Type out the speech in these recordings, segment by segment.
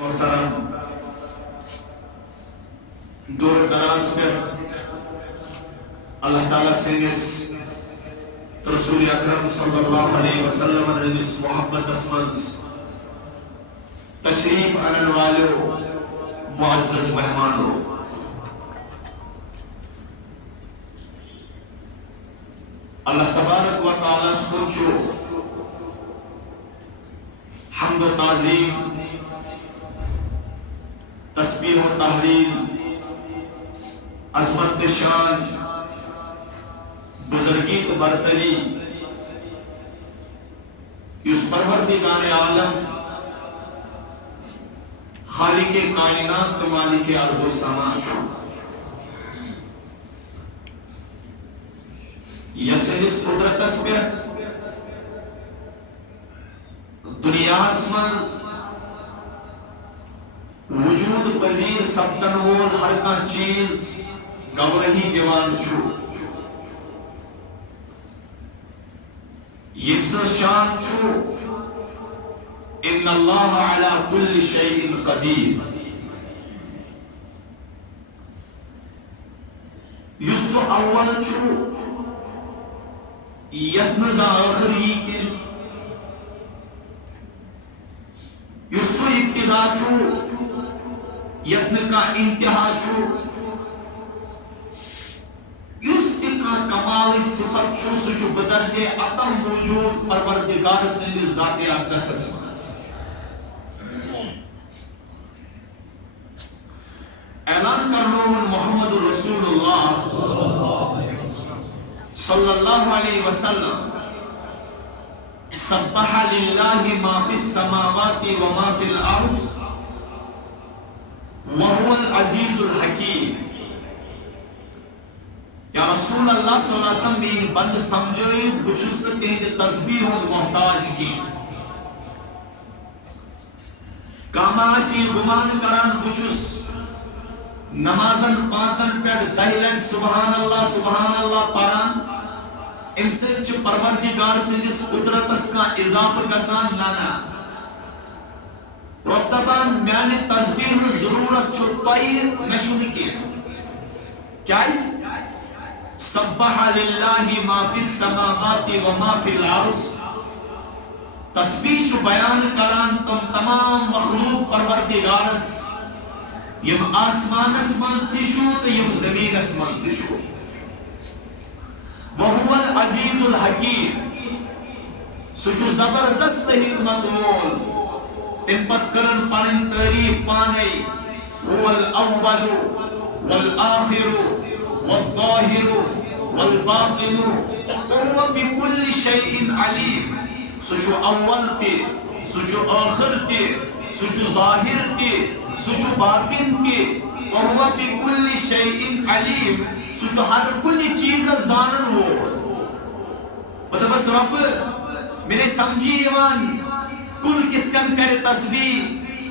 محترم دور دراز پر اللہ تعالیٰ سنس رسول اکرم صلی اللہ علیہ وسلم رنس محبت اسمنز تشریف انن والو معزز مہمانو اللہ تبارک و تعالیٰ سوچو حمد و تعظیم تسبیح و تحلیل عظمت شان بزرگی تو برتری اس پروردگار عالم خالق کائنات مالک ارض و سما یسن اس قدرت اس پہ دنیا اسمن وجود پذیر سبتن وول ہر کا چیز گورہی دیوان چھو یکسر شان چھو ان اللہ علی کل شیء قدیر یسو اول چھو یتنز آخری کے یسو ابتدا چھو یتن کا انتہا چھو کا کمال صفت چھو سجو بدرجے اتم موجود پروردگار سے ذات اقدس اعلان کرنو محمد رسول اللہ صلی اللہ علیہ وسلم سبح للہ ما فی السماوات و ما فی الارض وهو العزیز الحکیم یا رسول اللہ صلی اللہ علیہ وسلم میں بند سمجھے بچست تہند تسبیح و محتاج کی کاماسی گمان کران بچس نمازن پانچن پیڑ دہلن سبحان اللہ پران امسے چھ پروردگار سے جس قدرت اس کا اضافہ کسان لانا رتبان میانے تسبیح ضرورت چھو پائی میں چھوڑی کیا اس سبح للہ ما فی السماوات و ما فی الارض تسبیح چو بیان کران تم تمام مخلوق پروردگارس یم آسمان اسمان تشو تو یم زمین اسمان تشو وہو العزیز الحکیم سچو زبردست حکمت وول تم پت کرن پانن تعریف پانے هو الاول والآخر والظاہر والباطن وهو بكل شيء علیم سچو اول تے سچو آخر تے سچو ظاہر تے سچو باطن تے وهو بكل شيء علیم سچو ہر کل چیز زانن ہو پتہ بس رب میرے سمجھی ایوان کل کتکن کرے تسبیح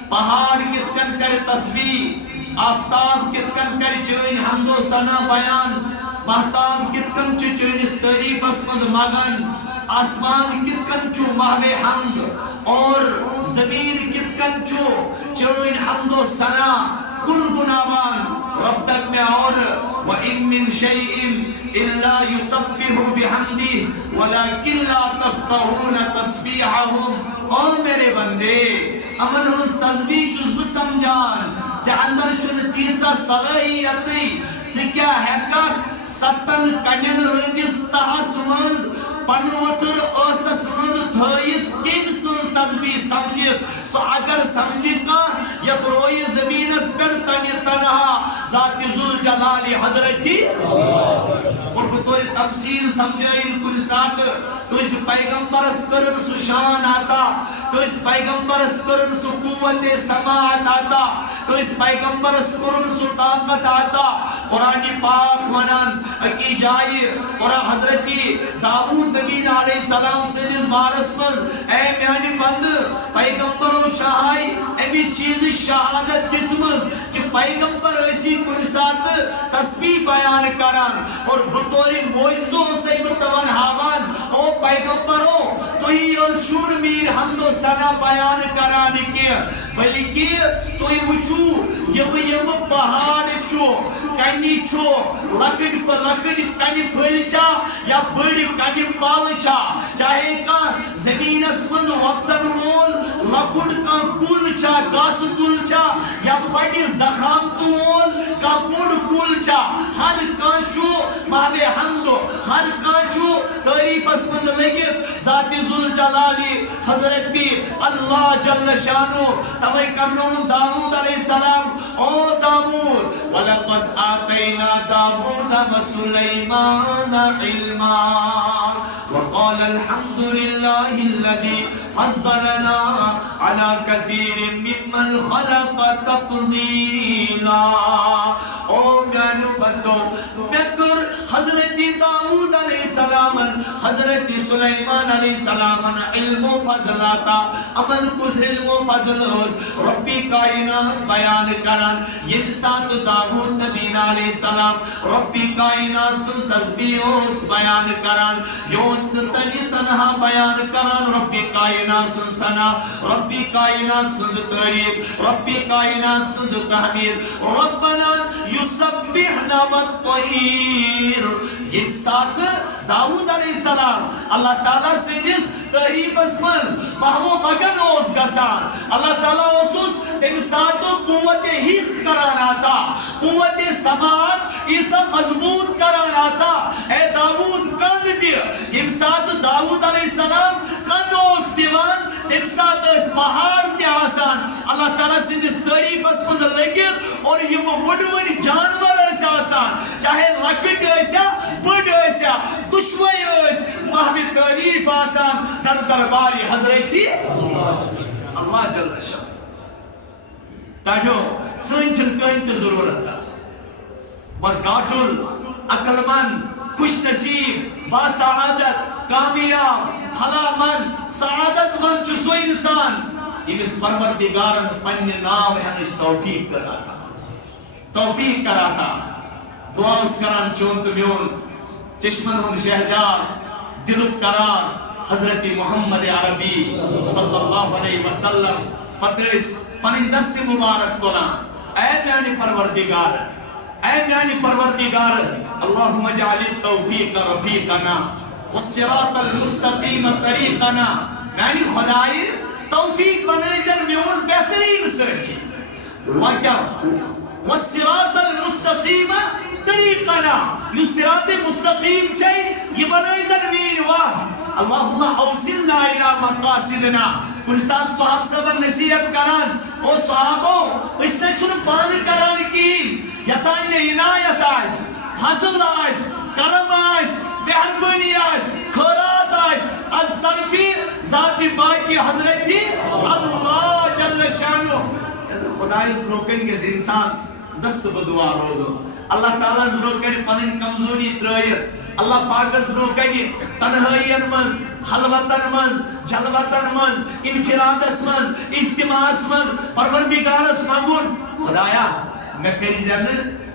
پہاڑ کتکن کرے تسبیح آفتاب کتکن کرے چین حمد و ثنا بیان مہتاب کتکن چین اس تعریف اسمز مغن آسمان کتکن چو محو حمد اور زمین کتکن چو چین حمد و ثنا گنگناوان رب تک میں اور وَإِن مِّن شَيْءٍ إِلَّا يُسَبِّحُ بِحَمْدِهِ وَلَكِنْ لَا تَفْقَهُونَ تَسْبِيحَهُمْ او میرے بندے امن اس تسبیح چوز بسمجھان چا اندر چون تیزا صلاحیتی چا کیا ہے کا ستن کنن ہندس تحس منز پنوتر اسس منز تھائیت کم سنز تسبیح سمجھت سو اگر سمجھت کا یت روی زمین اس پر تنی تنہا ذات ذوالجلال حضرتی اور بطور تمثیل سمجھائیں کل ساتھ تو اس پیغمبر اس کرن سو شان آتا تو اس پیغمبر اس کرن سو قوت سماعت آتا تو اس پیغمبر اس کرن سو طاقت آتا قرآن پاک ونان کی جائے قرآن حضرتی داؤد نبی علیہ السلام سندس بارس مز اے میانی بند پیغمبرو چاہائی امی چیز شہادت دچمز کہ پیغمبر ایسی کن ساتھ تسبیح بیان کران اور بطور موعظو سے متون ہاوان او پیغمبرو تو ہی شور میر حمد و ثنا بیان کران کی بلکہ تو ہی وچو یم پہاڑ چھو کنی چھو لکڑ پر لکڑ کنی پھلچا یا بڑی کنی پالچا چاہے کا زمین اسمز وقتن وول لکڑ کا کلچا گاس کلچا یا بڑی زخام تول کا بڑ کلچا ہر کانچو محب حمدو ہر کانچو تعریف اسمز لگت ذات ذوالجلالی حضرت اللہ جل شانو توئی کرنون داود علیہ السلام او داود وَلَقَدْ آتَيْنَا دَاوُودَ وَسُلَيْمَانَ عِلْمًا وَقَالَ الْحَمْدُ لِلَّهِ الَّذِي فَضَّلَنَا عَلَى كَثِيرٍ مِّمَّنْ خَلَقَ تَفْضِيلًا او میانو بندو مکر حضرت داود علیہ السلام حضرت سلیمان علیہ السلام علم و فضلاتا امن کس علم و فضل اس ربی کائنات بیان کرن یہ ساتھ داود نبی علیہ السلام ربی کائنات سن تسبیح اس بیان کرن یوست تنی تنہا بیان کرن ربی کائنات سن سنا ربی کائنات سن تعریف ربی کائنات سن تحمید ربنا یسبحنا والطیر یہ ساتھ داود علیہ السلام اللہ تعالیٰ سے جس تعریف اسمز محو مگن اوز گسان اللہ تعالیٰ اسوس تم ساتھ قوت حس کرانا تھا قوت سماعت ایسا مضبوط کرانا تھا اے داود کند دیا یہ ساتھ داود علیہ السلام کند اوز دیوان تم ساتھ اس پہاڑ تے آسان اللہ تعالیٰ سے جس تعریف اسمز لگت اور یہ وڈون جانور ایسا آسان چاہے لکٹ ایسا بڑ ایسا دشوئی ایس محوی تعریف آسان در درباری حضرت تھی اللہ جل شاہ تاجو سنچن کہنٹ ضرورت اس بس گاٹل عقل من خوش نصیب با سعادت کامیاب بھلا من سعادت من چسو انسان اس پروردگارن پنی نام ہنش توفیق کراتا دعا اس کران چونت میون چشمن ہند شہجار دلک قرار حضرت محمد عربی صلی اللہ علیہ وسلم پترس پنن دست مبارک تولا اے میانی پروردگار اللہم اجعل التوفیق رفیقنا والصراط المستقیم طریقنا میانی خدای توفیق بنائی جن میون بہترین سرتی والصراط المستقیم طریقنا یہ صراط مستقیم چھے یہ بنائی جن مین واہ اللہم اوصلنا الى مقاصدنا کن ساتھ صحاب سبن نصیحت کران او صحابو اس نے چھن پانی کران کی یتائن عنایت آئیس فضل آئیس کرم آئیس مہربانی آئیس خیرات آئیس از طرفی ذاتی باقی حضرتی اللہ جل شانو خدای بروکن کے انسان دست بدعا روزو اللہ تعالیٰ بروکن پنن کمزوری ترائیت اللہ پاکس بروکن تنہائین من خلوتن من جلوتن من انفرادس من اجتماعس من پروردگارس منگون خدایا میں کری زن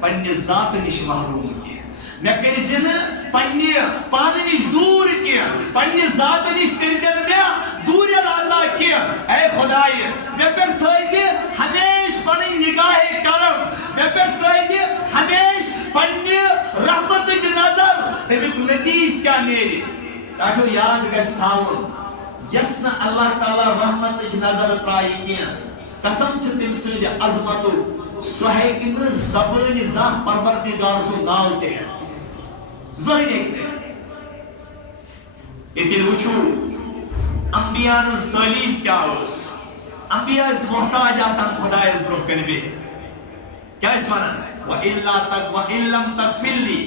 پنی ذات نش محروم کیا میں کری زن پنی پانی نش دور کیا پنی ذات نش کری زن میں دور اللہ کیا اے خدای میں پر تھوئی ہمیش پنی نگاہ کرم میں پر تھوئی ہمیش پنی رحمت کی نظر تمیک نتیج کیا نیری تاکہ یاد گستاؤن یسنا اللہ تعالی رحمت کی نظر پرائی کیا قسم چھ تم سید عظمتو سوہے کن زبانی زاہ پروردگار سو ناوتے ہیں ظاہر ایک دے اتن وچو انبیاء اس تعلیم کیا اس انبیاء اس محتاج آسان خدا اس بروکن بھی کیا اس معنی وَإِن لَمْ تَغْفِرْ لِي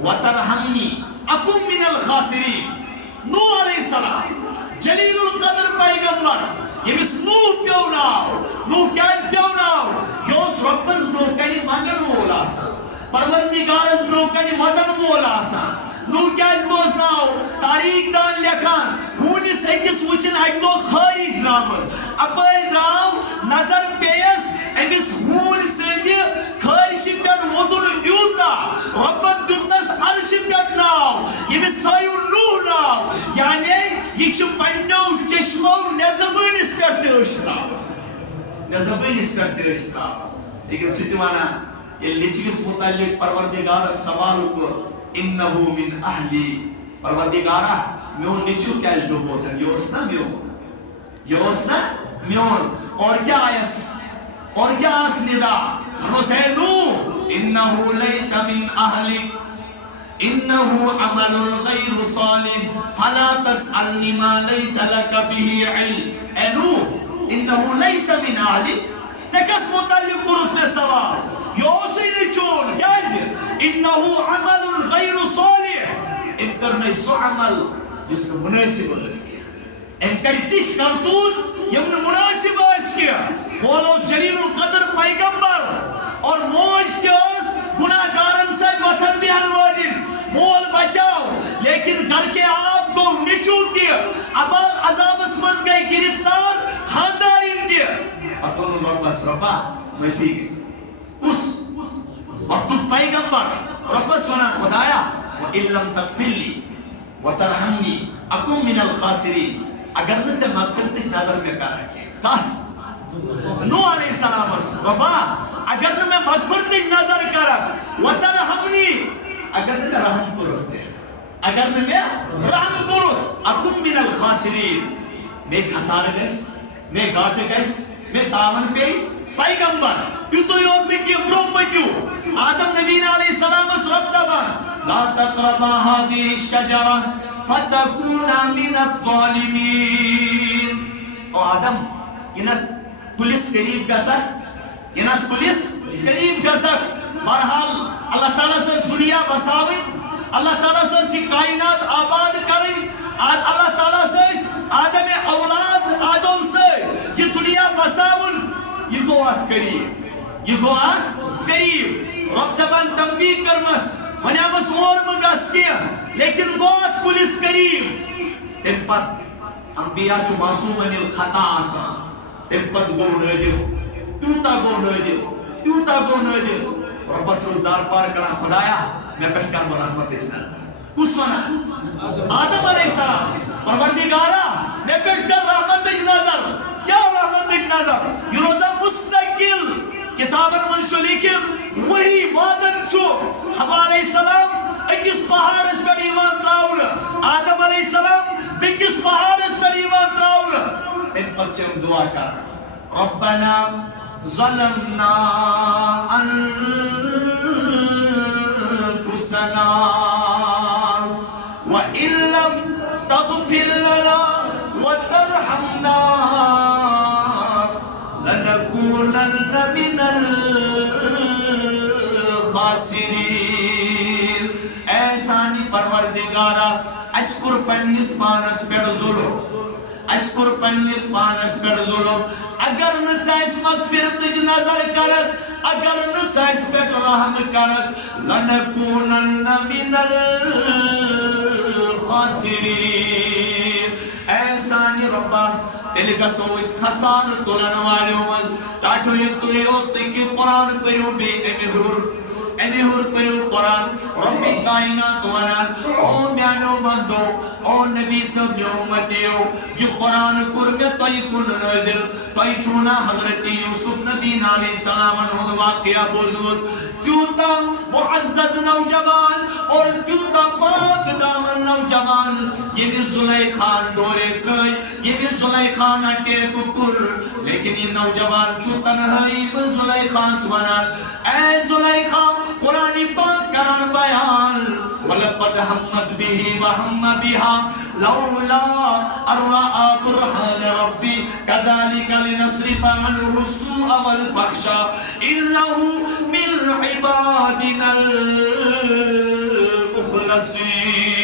وَتَرْحَمْنِي أَكُن مِّنَ الْخَاسِرِينَ نوح علیہ السلام جلیل القدر پیغمبر یمس نوح پیو ناو نوح کیاز پیو ناو یوس ربز بروکنی مانگن وول آسان پروردگارز بروکنی ودن وول آسان نو کیا بوز ناو تاریخ دان لکھان ہونس ایکس وچن ایک دو خارج درامز اپر دراو نظر پیس امس ہون سندی خارج پہ وودن یوتا ربن دتنس عرش پہ ناو یمس تھایو نوح ناو یعنی یہ پنو چشمو نظبانس پہ نظبانس پہ لیکن ستوانا یہ نچوس متعلق پروردگار سوال کو انہو من اہلی پروردگارہ میون نچو کیا ڈوبوتن یہ اس نا میون اور کیا آس ندا ہنوس ہے نو انہو لیس من اہلی انہو عمل غیر صالح فلا تسألنی ما لیس لک به علم اے نو انہو لیس من اہلی چکس متعلق برد میں سوال یوسی نچون کیازی انہو عمل غیر صالح ان کرنے سو عمل جس نے مناسب اس کیا ان کرتی کرتون یمن مناسب اس کیا بولو جلیل القدر پیغمبر اور موج تیوس گناہ گارن سے وطن بھی حلواجن مول بچاؤ لیکن گھر کے آپ کو نچو دیا اب عذاب اسمز گئے گرفتار خاندارین دیا اپنون ربس ربا مفی گئی اس وقت پیغمبر ربس ونا خدایا وَإِن لَمْ تَغْفِرْ لِي وَتَرْحَمْنِي أَكُنْ مِنَ الْخَاسِرِينَ اگر نہ سے مغفرتش نظر میں کر رکھے کاس نو علیہ السلام ربا اگر نہ میں مغفرتش نظر کر وَتَرْحَمْنِي اگر نہ میں رحم کرو سے اگر نہ میں رحم کرو أَكُنْ مِنَ الْخَاسِرِينَ میں خسار گیس میں گاٹ گیس میں تاون پہ پیغمبر یو تو یوں بکی برو پکیو آدم نبی علیہ السلام رب دبان لا تقربا هذه الشجرة فتكون من الظالمين او آدم ینات پولیس قریب گسک ینات پولیس قریب گسک برحال اللہ تعالیٰ سے دنیا بساوی اللہ تعالیٰ سے کائنات آباد کریں اللہ تعالیٰ سے آدم اولاد آدم سے یہ دنیا بساون یہ گوات قریب رب تبان تنبیہ کرمس ونیامس اور مگس کیا لیکن گوات پولیس قریب تم پت انبیاء چو معصوم انیل خطا آسان تم پت گو نادر یوتا گو نادر رب سول زار پار کران خدایا میں پہکان و رحمت اس نظر کس ونا آدم علیہ السلام پروردگارا میں پہکان رحمت اس نظر کیا رحمت اس نظر یہ روزہ مستقل کتابن منشو لیکن وہی وعدن چھو حوا علیہ السلام اکس پہاڑ اس پر ایمان تراؤن آدم علیہ السلام بکس پہاڑ اس پر ایمان تراؤن ان پچھے ہم دعا کر ربنا ظلمنا انفسنا وَإِن لَمْ تَغْفِرْ لَنَا وَتَرْحَمْنَا لَنَكُونَنَّ مِنَ الْخَاسِرِينَ اے سانی پروردگارا اشکر پنیس پانس پر ظلم اشکر پنیس پانس پر ظلم اگر نہ چاہیس مغفرت نظر کرد اگر نہ چاہیس پر رحم کرد لَنَكُونَنَّ مِنَ الْخَاسِرِينَ اے سانی ربا تیلے گسو اس خسان تولن والیوں من تاٹھو یہ تو یہ ہوتے کہ قرآن پریو بے امی ہور پریو قرآن ربی کائنات ونان او میانو بندو او نبی سب یومتیو یہ قرآن قرمی توی کن نازل توی چونا حضرت یوسف نبی علیہ السلام انہوں واقعہ بوزود تیوتا معزز نوجوان اور تیوتا پاک دامن نوجوان یہ بھی زلیخان دورے کئی یہ بھی زلیخان اٹے ککر لیکن یہ نوجوان چھوٹا نہائی بس زلیخان سوانان اے زلیخان قرآن پاک کران بیان وَلَقَدْ حَمَّدْ بِهِ وَحَمَّ بِهَا لَوْلَا أَرْرَآ بُرْحَانَ رَبِّ كَذَلِكَ لِنَصْرِفَ عَنْهُ السُّوءَ وَالْفَحْشَاءَ إِنَّهُ مِنْ عِبَادِنَا الْمُخْلَصِينَ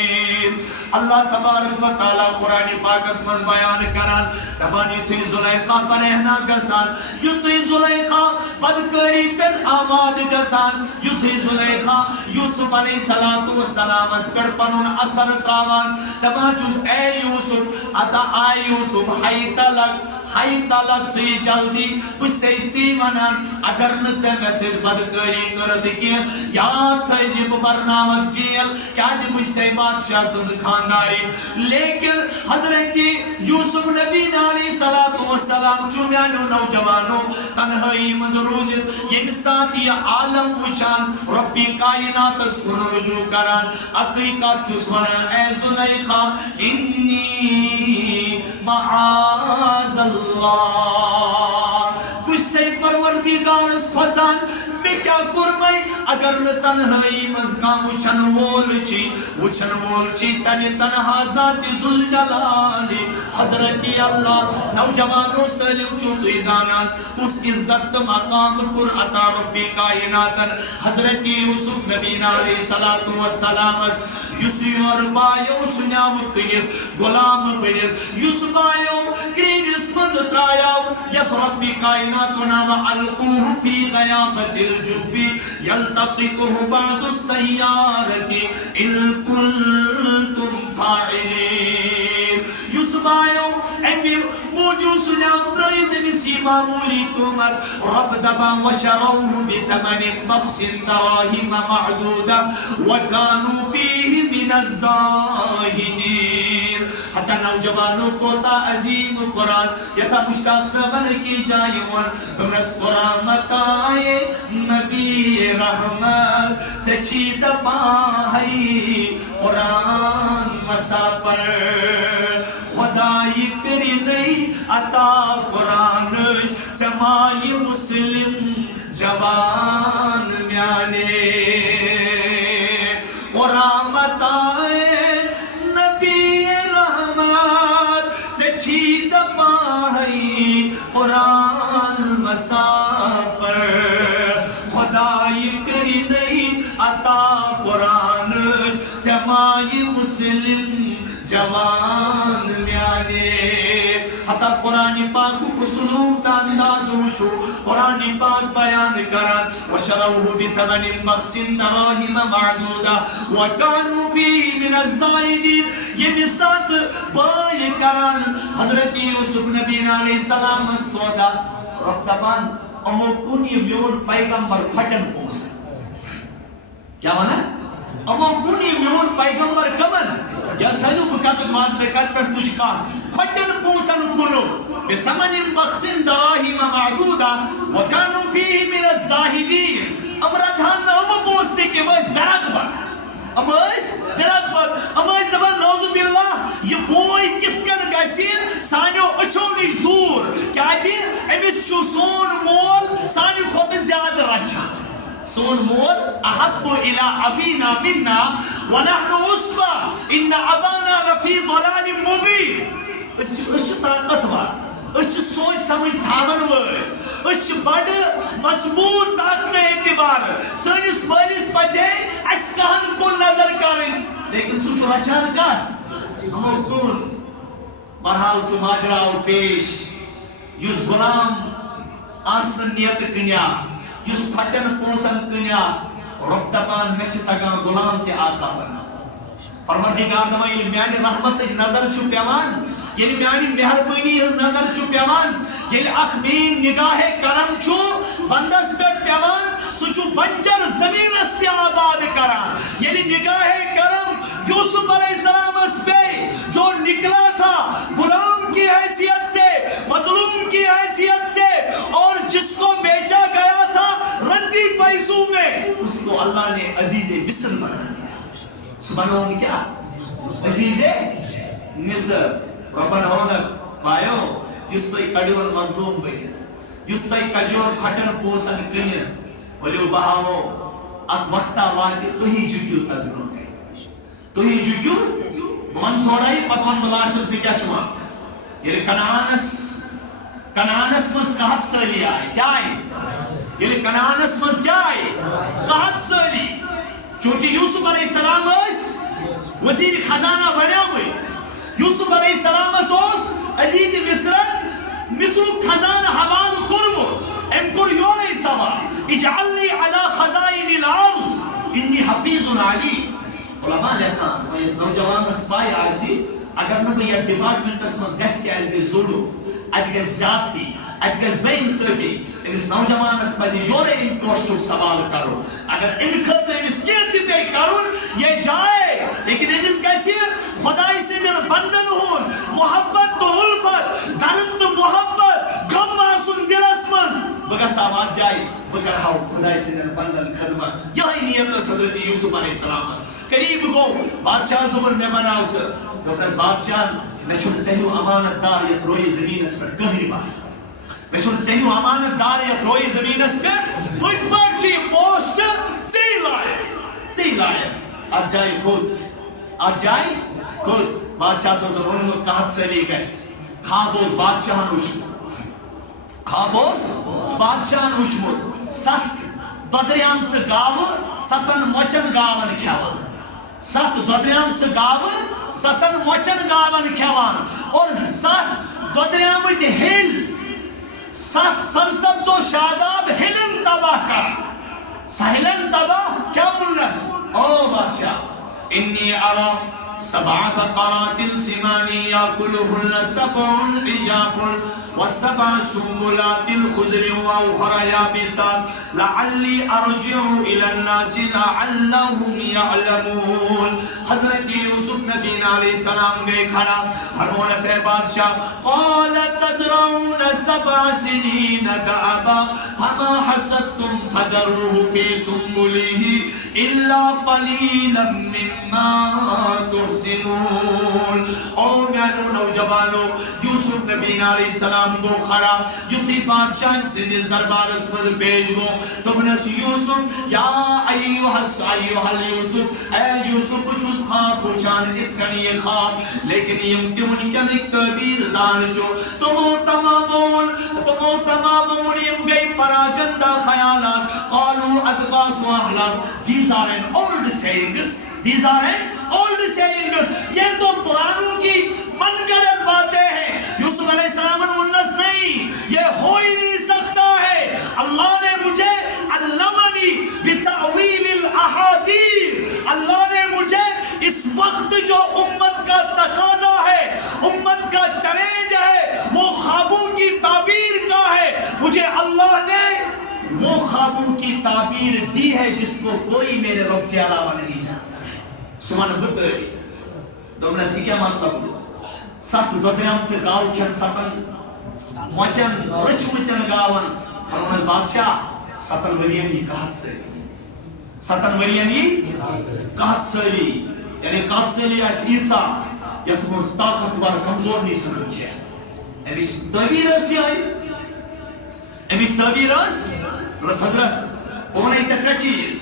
اللہ تبارک و تعالی قرآن پاک اسمت بیان کران تبانی تھی زلیخا پر احنا گسان یو تھی زلیخا بدکاری پر آباد گسان یتھی زلیخا یوسف علیہ السلام اس پر پنن اثر تراوان تبا چوس اے یوسف اتا آئی یوسف ہائی تلک چی جلدی پسے چی ونان اگر نچے میں صرف بدکاری کرد کی یاد تھے جی برنامک جیل کیا جی پسے بادشاہ سز خانداری لیکن حضرت یوسف نبی علیہ السلام چومیانو نوجوانو تنہائی مزروجت یم ساتھ یہ عالم وچان ربی کائنات اس کن رجوع کران حقیقت چوس ونان اے زلیخا انی معاذ اللہ کچھ سے پروردگار اس خزان میں کیا کرمائی اگر میں تنہائی مزکام وچھن وول چی تنہا ذات ذوالجلالی حضرت اللہ نوجوانو سلم چوتو ازانان اس عزت مقام پر عطا ربی کائناتن حضرت یوسف نبی علیہ السلام یوسیور بایو سنیاو کنیت غلام بنیت یوسف بایو کرینس مز ترایاو یت ربی کائناتنا وعلقوه فی غیابت الجبی یلتقطه بعض السیارتی ان کنتم فاعلین یوسف بایو امی موجو سنیاو ترائیت مسی معمولی کمت رب دبا وشروه بثمن بخس دراهم معدودا وکانو فیه من الزاہدین حتی نوجوانوں کو تا عظیم قرآن یتا مشتاق سبن کی جائیون تمرس قرآن متائے نبی رحمت چچید پاہی قرآن مسا پر خدای پری نہیں عطا قرآن جمائی مسلم جوان میانے قرآن بتائے نبی رحمت چچید پاہی قرآن مسا پر خدای کری نہیں عطا قرآن جمائی مسلم جوان میانے حتی قرآن پاک کو سلوک تا انداز وچو قرآن پاک بیان کران وشروه بثمن بخس دراهم معدودا وکانو فیہ من الزائدین یہ مثات بای کران حضرت یوسف نبی علیہ السلام سودا رب دبان امو کنی میون پیغمبر کھٹن پوسن کیا مانا؟ امو کنی میون پیغمبر کمن یا سجو بکاتت واد پہ کر پر تجھ کا کھٹن پوسن کنو بسمن بخس دراهم معدودا وکانو فیہ من الزاہدین امرا جہان میں امو پوستے کہ وہ اس درگ بر امائس درگ بر امائس دبان نوزو باللہ یہ بوئی کتکن گیسی سانیو اچھو نیش دور کیا جی امیس چو سون مول سانیو خود زیادہ رچا سون مول احب الى ابینا مننا ونحن اسوا ان ابانا لفی ضلال مبین اس طاقت بار اس سوچ سمجھ تھاون ور اس بڑ مضبوط طاقت اعتبار سنس مالس بجے اس کہن کو نظر کریں لیکن سوچ رچان کاس ہم کون برحال سو ماجراو پیش یس غلام آسن نیت کنیا یس پھٹن پونسن کنیا رب دپان مچ تگان غلام تے آقا بنا پروردگار دپان یل میانی رحمت نظر چھو پیوان یل میانی مہربانی نظر چھو پیوان یل اخ مین نگاہ کرم چھو بندس پہ پیوان سچو بنجر زمین استی آباد کران یل نگاہ کرم یوسف علیہ السلام اس پہ جو نکلا تھا غلام کی حیثیت سے مظلوم کی حیثیت سے اور جس کو بیچا گیا تھا ردی پیسوں میں اس کو اللہ نے عزیز مصر بنا دیا سبحانہ ہوں کیا عزیز مصر ربنا ہونک بایو یس تو کڑیون مظلوم بنی یس تو کڑیون کھٹن پوسن کنی ولیو بہاو ات وقتا واتی تو ہی جکیو تذروں گئے تو ہی جکیو من تھوڑا ہی پتون بلاشس بھی کیا شما یہ کنانس مز قحط سالی آئی کیا آئی یہ کنانس مز کیا آئی قحط سالی چونکہ یوسف علیہ السلام اس وزیر خزانہ بنے ہوئے یوسف علیہ السلام اس عزیز مصر خزانہ حوال کرمو ام کور یونے سوا اجعلنی علی خزائن الارض انی حفیظ علی. علماء لیکھان وہ اس نوجوانس پائی آسی اگر نہ بہ یتھ ڈپارٹمنٹس مز گژھِ کہ اس گژھِ ظلم اتہ گژھِ زیادتی اتہ گژھِ بے انصافی امس نوجوانس پزِ یورے امہ پوسٹک سوال کرو اگر امہ خاطر امس کینٛہہ تہِ پیٚیہِ کرُن یہ جائے لیکن امس گژھِ خداے سٕنٛدٮ۪ن بندن ہُنٛد محبت تو الفت درد تو محبت غم آسُن دلس منٛز بہ گژھٕ ہا وتھ جایہِ بہ کرہاو خداے سٕنٛدٮ۪ن بندن خدمت. یہے نیت ٲس حضرت یوسف علیہ السلامس. قریب گو بادشاہ دوٚپُن مےٚ بناو ژٕ. دوٚپنس بادشاہ مےٚ چھُنہٕ ژےٚ ہیوٗ امانت دار یتھ رویہِ زمیٖنس پٮ۪ٹھ کٕہٕنۍ باسان. مےٚ چھُنہٕ ژےٚ ہیوٗ امانت دار یتھ رویہِ زمیٖنس پٮ۪ٹھ. پٔزۍ پٲٹھۍ چھُ یہِ پوسٹ ژےٚ لایق اتھ جایہِ کھوٚت بادشاہس اوس ووٚنمُت قحط سٲلی گژھِ. خواب اوس بادشاہن وٕچھمُت 7 دۄدریمژٕ گاوٕ 7 مۄچن گاون کھٮ۪وان. 7 دۄدریمژٕ گاوٕ 7 مۄچن گاون کھٮ۪وان اور 7 دۄدریمٕتۍ ہیٚلۍ 7 سرسبزو شاداب ہیٚلٮ۪ن تباہ کران. ساحلن تباہ کیا وونس او بادشاہ انی ارى 7 بقرات سمان ياكلهن 7 عجاف و7 سنبلات خضر واخرى يابسات لعلی ارجع الى الناس لعلهم يعلمون. حضرت یوسف نبی علیہ السلام گئے کھڑا فرمایا سے بادشاہ قال تزرعون 7 سنين دأبا فما حصدتم فذروه في سنبله الا قليلا مما تحسنون. او میانو نوجوانو یوسف نبی علیہ السلام گو کھڑا یتھی بادشاہ سندس دربارس مز پیش گو. دوپنس یوسف یا ایوہ یوسف اے یوسف بہ چھس خواب وچھان ات کن یہ خواب لیکن یم تہ ونکن ایک تعبیر دان چھو تمو تمامون یم گئی پراگندہ خیالات. قالوا اضغاث احلام. These are an old sayings. یہ تو پرانوں کی من گڑت باتیں ہیں. یوسف علیہ السلام نے انس نہیں یہ ہو ہی نہیں سکتا ہے. اللہ نے مجھے علمنی بتعویل الاحادیث. اللہ نے مجھے اس وقت جو امت کا تقاضا ہے امت کا چیلنج ہے وہ خوابوں کی تعبیر کا ہے. مجھے اللہ نے وہ خوابوں کی تعبیر دی ہے جس کو کوئی میرے رب کے علاوہ نہیں جانتا. سبحان بطری دومنس کی کیا مطلب 7 دۄدریمژٕ گاو کھٮ۪ن 7 مۄچن رٔچھمٕتٮ۪ن گاون. فرمانس بادشاہ 7 ؤرین یی قحط سٲلی. 7 ؤرین یی قحط سٲلی یعنی قحط سٲلی آسہِ ییٖژاہ یتھ منٛز طاقتور کمزور نی ژھٕنن کینٛہہ. امِچ تعبیر ٲس یِہے. امِچ تعبیر ٲس دوٚپنس حضرت بہٕ ونے ژےٚ 3 چیٖز.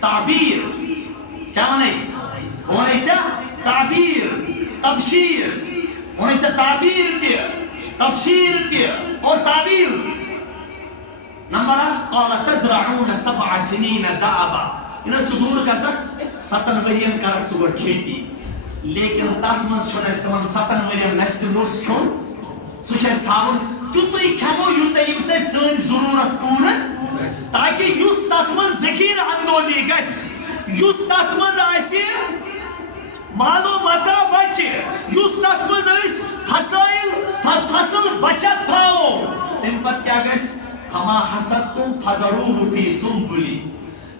تعبیر کیا ونے بہٕ ونے ژےٚ تعبیر تبشیر. ونے ژےٚ تعبیر تہِ تبشیر تہِ اور تعبیر تہِ. نمبر 1 قال تزرعون 7 سنين دأبا. ژٕ دوٗر گژھکھ 7 ؤرین کرکھ ژٕ گۄڈٕ کھیتی لیکن تتھ منٛز چھُنہٕ اَسہِ تِمن 7 ؤرین نستہِ نوٚژ کھیوٚن. سُہ چھُ اَسہِ تھاوُن تیُتُے کھٮ۪مو یوٗتاہ ییٚمہِ سۭتۍ سٲنۍ ضروٗرت پوٗرٕ تاکہِ یُس تتھ منٛز ذخیرٕ اندوزی گژھِ یُس تتھ منٛز آسہِ مالو متا بچہِ یُس تتھ منٛز أسۍ فصل بچت تھاوو تمہِ پتہٕ کیٛاہ گژھِ فما حصدتم فذروه في سنبله.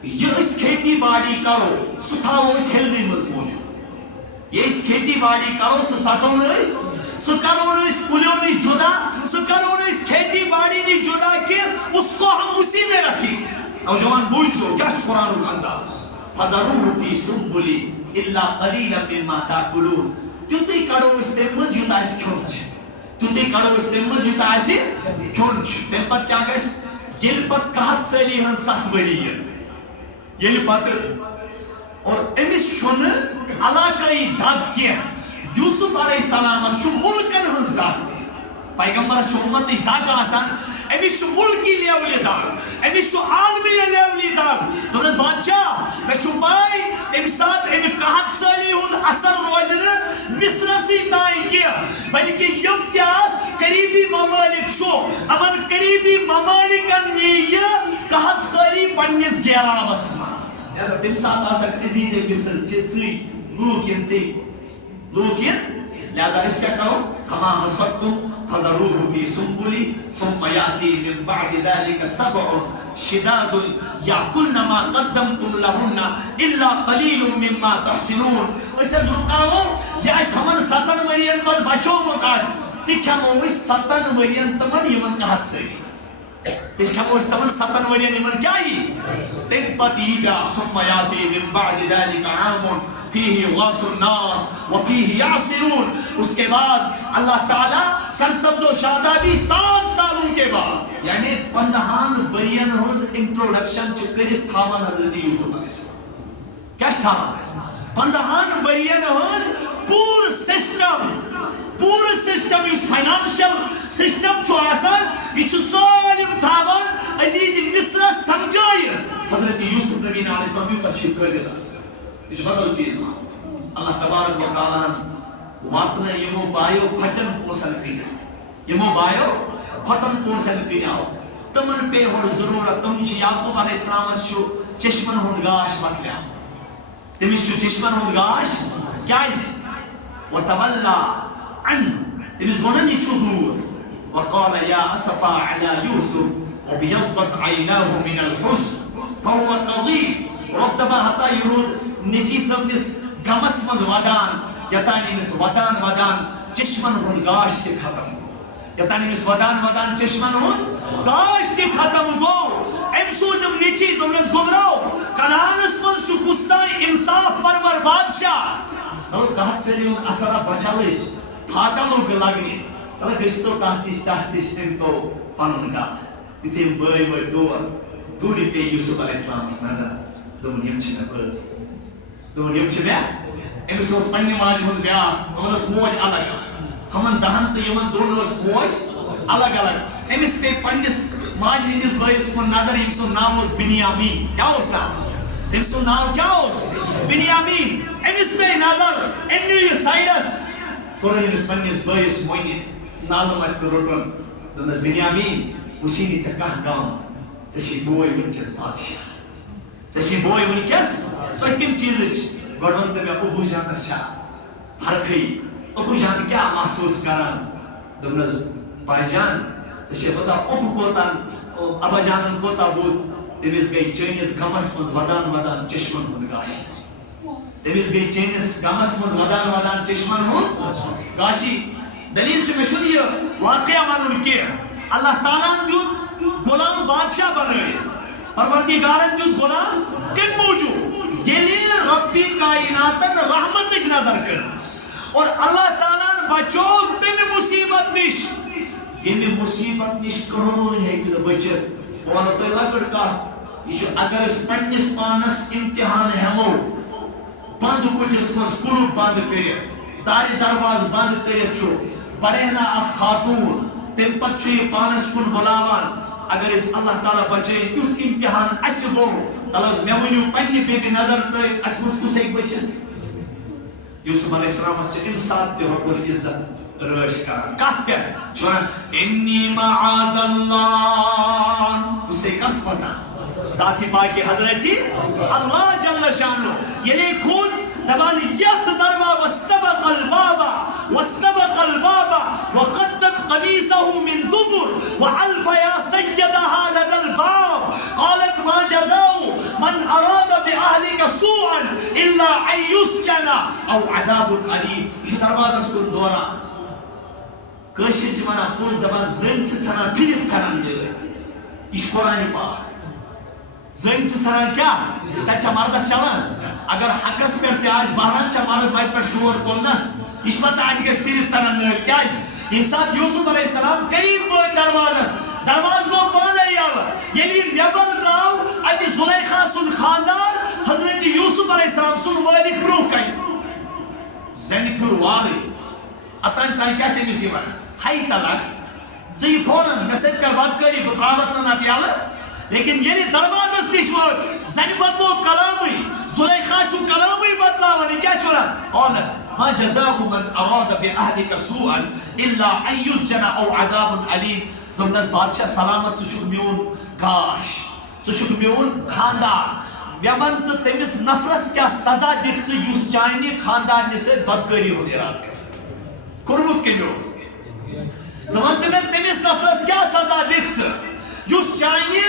یہ أسۍ کھیتی باڑی کرو سُہ تھاوو أسۍ ہیٚلنٕے منٛز موٗجوٗد. یہ أسۍ کھیتی باڑی کرو سُہ ژٹو نہٕ أسۍ سُہ کرو نہٕ أسۍ کُلیو نِش جدا سُہ کرو نہٕ أسۍ کھیتی باڑی نِش جدا کینٛہہ اس کو ہم اسی میں رکھیں. نوجوان بوٗزِو کیٛاہ چھُ قرآنُک انداز. فذروه في سنبله الا قليلا مما تاكلون. تیُتُے کڑو أسۍ تمہِ منٛز یوٗتاہ اَسہِ کھیوٚن چھُ تیُتُے کڑو أسۍ تمہِ منٛز یوٗتاہ اَسہِ کھیوٚن چھُ. تمہِ پتہٕ کیٛاہ گژھِ ییٚلہِ پتہٕ قحط سٲلی ہٕنٛز 7 ؤری ییٚلہِ پتہٕ اور أمِس چھُنہٕ علاقٲیی دگ کینٛہہ. یوسف علیہ السلامس چھُ مُلکن ہٕنٛز دگ تہِ. پیغمبرس چھُ اُمتٕچ دگ آسان أمِس چھُ مُلکی لیولہِ دگ أمِس چھُ عالمی لیولہِ دگ. دوٚپنس بادشاہ مےٚ چھُ پاے تمہِ ساتہٕ أمہِ قحط سٲلی ہُنٛد اثر روزِ نہٕ مصرسٕے تانۍ کینٛہہ بلکہِ یِم تہِ اَتھ قریٖبی ممٲلِک چھُ یِمن قریٖبی ممٲلِکن نی یہِ قحط پنس گیراوس مز تم سات عزیز مصر لوک لہذا اس کیا کرو ہما حسبتم فذروه في سنبله ثم يأتي من بعد ذلك سبع شداد يأكلن ما قدمتم لهن إلا قليل مما تحسنون اس زرکاو یا اس ہمن ستن ورین پر بچو مکاس تکھمو اس ستن ورین تمن یمن کہت سے تکھمو اس تمن ستن ورین یمن کیا ہی تم پتیگا ثم يأتي من بعد ذلك عام فيه غاص الناس وفيه يعصرون اس کے بعد اللہ تعالیٰ سرسبز و شادابی 7 سالوں کے بعد یعنی 15 ورین ہز انٹروڈکشن چکریت تھاوان حضرت یوسف علیہ السلام کیا تھاوان 15 ورین ہز پور سسٹم اس فائنانشل سسٹم چو آسان یہ سالم تھاوان عزیز مصر سمجھائی حضرت یوسف نبی علیہ السلام بھی تشریف کر گیا تھا یہ بدل چیز اللہ تبارک و تعالیٰ واتنا یمو بایو کھٹن پوسن کیا یمو بایو کھٹن پوسن کیا تمن پہ ہو ضرورت تم یعقوب علیہ السلام چھو چشمن ہند گاش مکلیا تمس چھو چشمن ہند گاش کیاز وتولى عنه تمس گونن یہ چھو دور وقال يا اسفا على يوسف وبيضت عيناه من الحزن فهو كظيم ربما حتى يرود نجی سمس گمس مز ودان یتانی مس ودان چشمن ہند گاش تہ ختم یتانی مس ودان چشمن ہند گاش تہ ختم گو ام سوزم نچی دمس گمراو کنانس مز کستا انصاف پرور بادشاہ اور کہت سے اثر بچالج پھاکلو لگنی تل گستو تاستش تو پنن گا یتھے بے دوری پہ یوسف علیہ السلام نظر دون یم چھ مے دون یم چھ مے امس اوس پنہ ماج ہن بیا امس موج الگ ہمن دہن تہ یمن دون اوس موج الگ امس پہ پنس ماج ہندس بھائیس کن نظر امس نام اوس بنیامین کیا اوس امس نام کیا اوس بنیامین امس پہ نظر امنی سائڈس کورن امس پنس بھائیس مونی نالم ات روٹن دونس بنیامین وچھنی ژے کانٛہہ غم ژے چھی بوے ونکس بادشاہ ژے چھی بوے ونکس سۄ کم چیزچ گۄڈٕ وَن تہٕ مےٚ ابوٗ جانس چھا فرقٕے ابوٗ جان کیٛاہ محسوٗس کران دوٚپنس باے جان ژےٚ چھے پتہ اوٚب کوتاہ ابا جانن کوتاہ بوٚد تٔمِس گٔے چٲنِس غمس منٛز ودان چشمن ہُنٛد گاشی تٔمِس گٔے چٲنِس غمس منٛز ودان چشمن ہُنٛد گاشی دلیل چھُ مےٚ چھُنہٕ یہِ واقعہ ونُن کینٛہہ اللہ تعالیٰ ہن دیُت غلام بادشاہ بنٲیِتھ پروردگارن دیُت غلام کمہِ موٗجوٗب ییٚلہِ رۄبِ کائناتن رحمتٕچ نظر کٔرمٕژ اور اللہ تعالیٰ ہن بچو تمہِ مصیبت نِش ییٚمہِ مصیبت نِش کٕہٕنۍ ہیٚکہِ نہٕ بٔچِتھ بہٕ وَنو تۄہہِ لۄکٕٹ کتھ یہِ چھُ اگر أسۍ پننِس پانس امتحان ہٮ۪مو بنٛد کُٹھِس منٛز کُلُپ بنٛد کٔرِتھ دارِ درواز بنٛد کٔرِتھ چھُ برہنا اکھ خاتوٗن تمہِ پتہٕ چھُ یہِ پانس کُن بُلاوان اگر أسۍ اللہ تعالیٰ بچٲیِن یُتھ امتحان اَسہِ گوٚو تل حظ مےٚ ؤنِو پننہِ بیٚکہِ نظر ترٲیِتھ اَسہِ منٛز کُس ہیٚکہِ بٔچِتھ یوسف علیہ السلامس چھِ اَمہِ ساتہٕ تہِ رۄبُل عزت رٲچھ کران کتھ پٮ۪ٹھ چھُ ونان انی معاذ اللہ کُس ہیٚکہِ کس پژان ذاتِ پاکہِ حضرتِ اللہ جل شانہ ییٚلے کھوٚت دپان یتھ دروا واستبق الباب وقدت قميصه من دبر والف يا سيدها لدى الباب قالت ما جزاء من اراد باهلك سوءا الا ان يسجن او عذاب اليم یہ دروازس کن دورا کٲشِر چھِ ونان پوٚز دپان زٔنۍ چھِ ژھٕنان پھِرِتھ پھٮ۪رن دٲرِتھ یہ چھُ قرآنِ پاک زٔنۍ چھِ ژھٕنان کیٛاہ تتہِ چھا مردس چلان اگر حقس پٮ۪ٹھ تہِ آسہِ بہران چھا مرد وتہِ پٮ۪ٹھ شور تُلنس یہ چھُ پتہ اتہِ گژھِ پھِرِتھ پھٮ۪رن دٲرِتھ کیٛازِ ییٚمہِ ساتہٕ یوسف علیہ السلام قریب وٲتۍ دروازس دروازٕ گوٚو پانے یلہٕ ییٚلہِ یہِ نٮ۪بر درٛاو اتہِ زُلیخا سُنٛد خاندار حضرت یوسف علیہ السلام سُنٛد مٲلِک برٛونٛہہ کنہِ زنہِ پھیوٗر وارٕے اتان تانۍ کیٛاہ چھِ أمِس یِوان ہاے تلک ژٕ یہِ فوراً مےٚ سۭتۍ کر بدکٲری بہٕ ترٛاوتھ نہٕ نتہٕ یلہٕ لیکن ییٚلہِ دروازس نِش وٲتۍ زنہِ بدلو کلامٕے زُلیخا چھُ کلامٕے بدلاوان یہِ کیٛاہ چھُ ونان قالت ما جزاء من اراد باهلك سوءا الا ان يسجن او عذاب اليم دوٚپنس بادشاہ سلامت ژٕ چھُکھ میون گاش ژٕ میون خاندار مےٚ وَن تہٕ تٔمِس نفرس کیٛاہ سزا دِکھ ژٕ یُس چانہِ خاندارنہِ سۭتۍ بدکٲری ہُنٛد اِرادٕ کرِ کوٚرمُت کٔمۍ اوس ژٕ وَن تہٕ مےٚ تٔمِس نفرس کیٛاہ سزا دِکھ ژٕ یُس چانہِ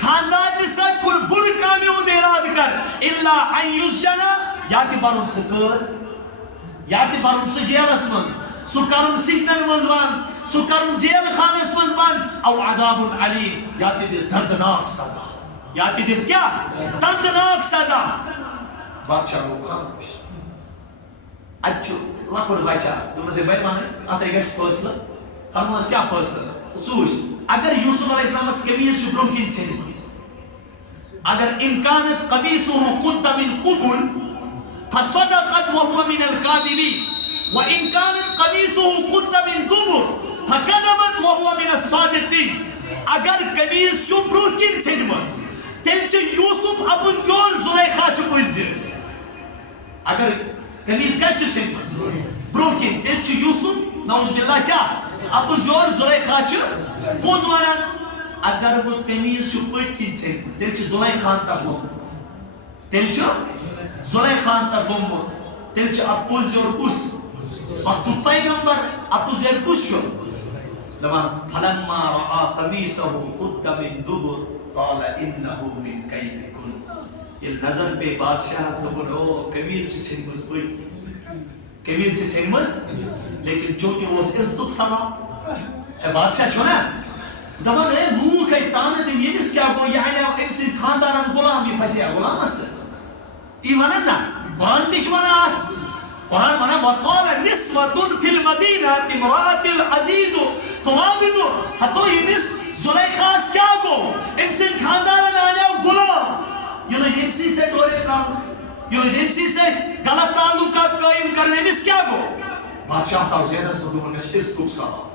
خاندارنہِ سۭتۍ کُنہِ بُرٕ کامہِ ہُنٛد اِرادٕ کر اِلا ان یُسجَنَ یا تہِ بَرُن ژٕ قٲد یا تہِ بَرُن ژٕ جیلس منٛز سُہ کَرُن سِجنن منٛز بنٛد سُہ کَرُن جیل خانس منٛز بنٛد او عذابٌ علیم یا تہِ دِس دردناک سزا یا تہِ دِس کیٛاہ دردناک سزا بادشاہ گوٚو خاموش اَتہِ چھُ لۄکُٹ بچہ دوٚپمَس ہے بٔے وَنٕے اَتھَے گژھِ فٲصلہٕ فرمووُس کیٛاہ فٲصلہٕ ژٕ وٕچھ اگر یوٗسُف علیہ السلامس قمیٖض چھُ برٛونٛہہ کِنۍ ژھیٚنمٕژ اگر اِمکانت قمیٖصُہ قُدَّ مِن قُبُل فصدقت وهو من الكاذبين وإن كانت قميصه قد من دبر فكذبت وهو من الصادقين اگر قمیٖض چھُ برٛونٛہہ کِنۍ ژھیٚنمٕژ تیٚلہِ چھُ یوٗسُف اپُز یور زُلیکھا چھُ پٔزۍ اگر قمیٖض کتہِ چھِ ژھیٚنمٕژ برٛونٛہہ کِنۍ تیٚلہِ چھُ یوٗسُف نعوذ باللہ کیٛاہ اپُز یور زُلیکھا چھِ پوٚز ونان اگر وۄنۍ قمیٖض چھُ پٔتۍ کِنۍ ژھیٚنمُت تیٚلہِ چھُ زُلیکھاہن تتھ لوٚگمُت تیٚلہِ چھُ زُلیکھاہن تتھ لوٚگمُت تیٚلہِ چھُ اپُز یور کُس وقتُک پیغمبر اپُز یور کُس چھُ دپان فلما رأى قميصه قد من دبر قال إنه من كيدكن ییٚلہِ نظر پیٚیہِ بادشاہس دوٚپُن او قمیٖض چھِ ژھیٚنمٕژ پٔتۍ کِنۍ قمیٖض چھِ ژھیٚنمٕژ لیکن چوٗنکہِ اوس عزتُک سوال ہے بادشاہ چھُ نا دپان ہے لوٗکھ ہے تانہٕ دِنۍ ییٚمِس کیٛاہ گوٚو یہِ اَنیو أمۍ سٕنٛدۍ خانٛدارن غلام یہِ پھسیا غلامس سۭتۍ یی وَنان نا قرآن تہِ چھُ وَنان اَتھ قرآن وَنان وقال نسوة في المدينة امرأة العزيز تراود ہتو ییٚمِس زُلیکھاہس کیٛاہ گوٚو أمۍ سٕنٛدۍ خانٛدارن اَنیو غلام یہِ لٔج أمۍ سٕے سۭتۍ ڈورے تراونہٕ یہِ لٔج أمۍ سٕے سۭتۍ غلط تعلُقات قٲیِم کرنہٕ أمِس کیٛاہ گوٚو بادشاہس آو ذہنس منٛز دوٚپُن مےٚ چھُ عزتُک سوال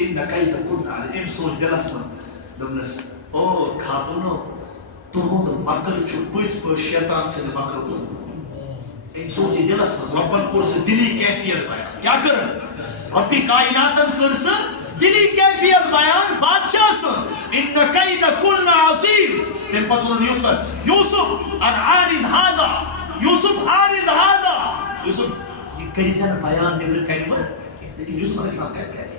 اِن کیدکن أمۍ سوٗنچ دِلس منٛز دوٚپنس او خاتوٗنو تُہُنٛد مکر چھُ پٔزۍ پٲٹھۍ شیطان سٕنٛدِ مکرُک أمۍ سوٗنچ یہِ دِلس منٛز رۄبن کوٚر سُہ دِلی کیفیت بیان کیٛاہ کٔرٕن رۄبِ کایناتن کٔر سُہ دِلی کیفیت بیان بادشاہ سٕنٛز اِن کیدکن عظیٖم تمہِ پتہٕ ووٚنُن یوٗسُف عارض ہاذا یوٗسُف عارض ہاذا یوٗسُف یہِ کٔرۍزِ نہٕ بیان نیٚبرٕ کنہِ وۄنۍ لیکن یوٗسُف علیہ السلام کتہِ کرِ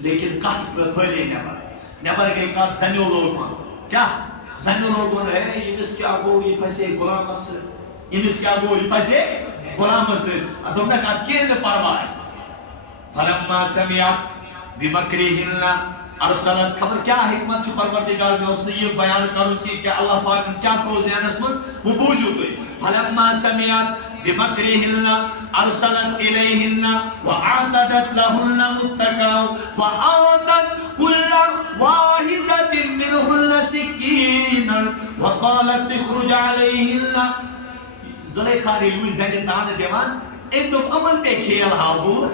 لیکن کتھ پھٔہلے نٮ۪بر گٔے کتھ زنیو لوگمُت کیٛاہ زنیو لوگمُت ہے ییٚمِس کیٛاہ گوٚو یہِ پھسے غلامس سۭتۍ ییٚمِس کیٛاہ گوٚو یہِ پھسے غلامس سۭتۍ دوٚپنکھ ادٕ کِہیٖنۍ نہٕ پرواے فلما سمعت بمکرہن ارسلت خبر کیٛاہ حکمت چھِ پروردگار مےٚ اوس نہٕ یہِ بیان کرُن کینٛہہ کہِ اللہ پاکن کیٛاہ تھوٚو ذہنس منٛز وۄنۍ بوٗزِو تُہۍ فلما سمعت بمکرہن ارسلت الیہن واعتدت لہن متکا واعطت كل واحدة منهن سكينا وقالت اخرج عليهن زلیکھا ییٚلہِ وٕچھ زنہِ تانہٕ دِوان أمۍ دوٚپ یِمن تے کھیل ہاو بہٕ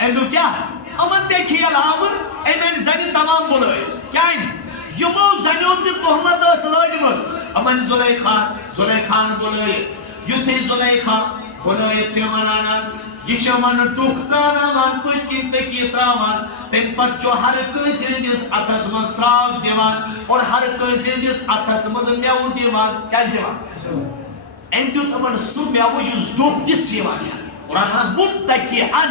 أمۍ دوٚپ کیٛاہ یِمن تے کھیل ہاو بہٕ أمۍ أنۍ زنہِ تمام بُلٲیِتھ کیٛاہ أنۍ یِمو زنیو تہِ تہمت ٲس لٲجمٕژ یِمن زلیکھاہن بُلٲیِتھ یُتھُے زلیکھا بُلٲیِتھ چھِ وَنان یہِ چھِ یِمن ڈُکھ ترٛاوناوان پٔتۍ کِنۍ تٔکی ترٛاوان تمہِ پتہٕ چھُ ہر کٲنٛسہِ ہٕنٛدِس اَتھس منٛز سرٛاگ دِوان اور ہر کٲنٛسہِ ہٕنٛدِس اَتھس منٛز مٮ۪وٕ دِوان کیٛاہ چھِ دِوان أمۍ دیُت یِمن سُہ مٮ۪وٕ یُس ڈوٚکھ دِتھ چھِ یِوان کھٮ۪نہٕ قرآن وَنان مُتَّکِئَن